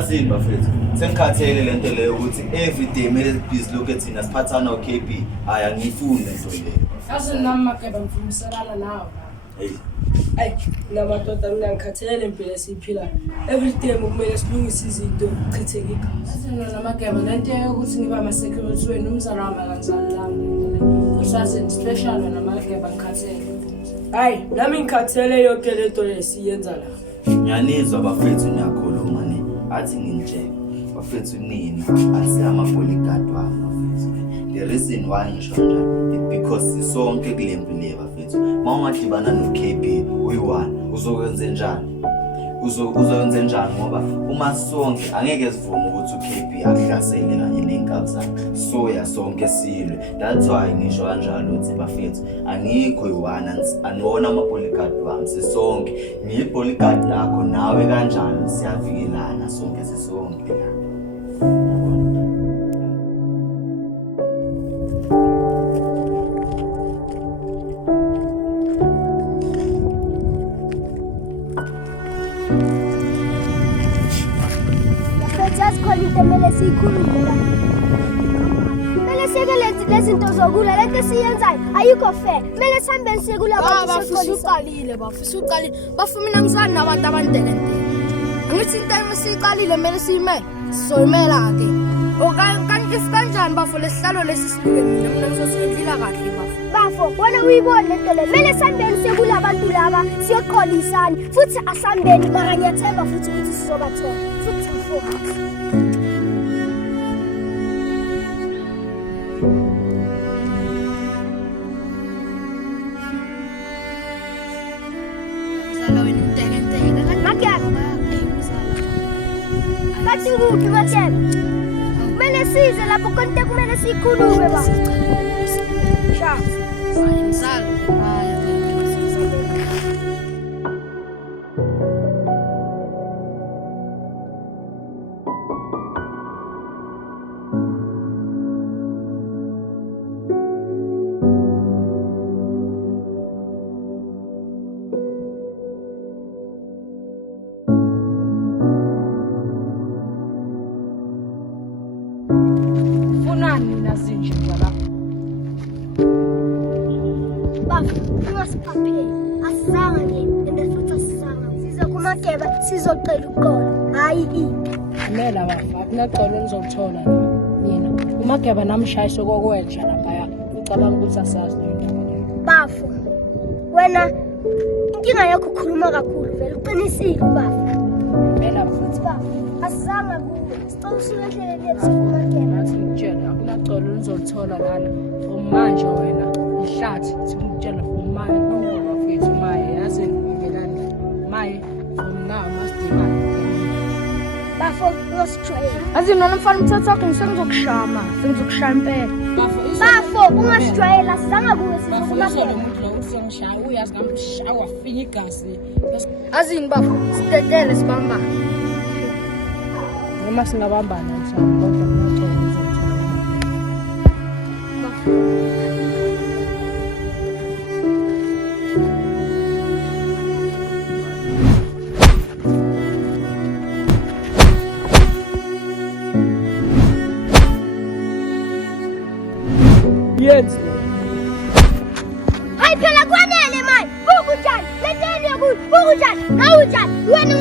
Yazini bafethu sengikhathele lento leyo ukuthi everyday mele busy lokho ethina siphathana uKP aya ngifunda into leyo. Yazini nami makeba mvumiselana nawe. Ay namadoda mina ngikhathele impilo esiphila everyday kumele silungise izinto uchitheke igazi. Yazini namakeba lento yokuthi ngiba ama security wenu umzala wami kanjani lami. Kusazini special namakeba ngikhathele. Hayi nami ngikhathele yonke lento lesiyenza la. Ngiyanizwa bafethu niyakhuluma ne athi nginitshela bafethu nina asiyama bodyguard wami bafethu. The reason why ngisho njalo it because sisonke kulembu le bafethu. Mawungadibana noKP uyi1 uzokwenza njani? Uzokwenza njani ngoba uma sonke angeke sivume ukuthi uKP akuhlasele kanye nenkabi zakhe. Soya sonke silwe. That's why ngisho kanjalo ukuthi bafethu angikho yi1 anibona ama bodyguard wami sisonke. Ngiyibodyguard lakho nawe kanjalo siyavikelana sonke sisonke la. Mele sikhulume la. Mele sekelenze lezinto zokula lento siyenzayo ayikho fair. Mele sihambe sekula abantu soqalile bafisuqalile. Bafumina ngizwana nabantu abantelentele. Angithi into emisiqalile mele siyimele. Soyimela ke. Kanti kanjani bafo lesihlalo lesisibuke mina ngizosendlila kahle bafo wena uyibona lento le mele sihambeni sekula abantu laba siyoqolisana futhi asambeni mara ngiyathemba futhi ukuthi sizobathola futhi focus. Kathi bathela kumele size lapho konke kumele sikhulume ba sha ayimsalo sizocela uqola hayi ipi Mela bafa akunaqolo nizothola mina uMageba namshayisho kokwetsha lapha ucabanga ukuthi asazi into bafo wena inkinga yakho ukhuluma kakhulu vele uqinisile bafo Mela futhi bafo asizanga kuwe sicela usilehlele lethu uMageba athi ngitshela akunaqolo nizothola lana manje wena ihlathi ngitshela umanje bafethu maye yazi ngelana maye now must be bafo usitrayela azinona mfana umthatha wakhe ngisengizokushama sengizokushaya impela bafo ungasitrayela sizanga kuwe sizokuMageba usengishaya uyazi ngamshaya wafika igazi azini bafo sitetele sibamba noma singabambana mhlawumbe kodwa ngiyacela ngizothola Yes. Hayi phela kwanele manje ukujani leteni yokuthi ukujani awujani wena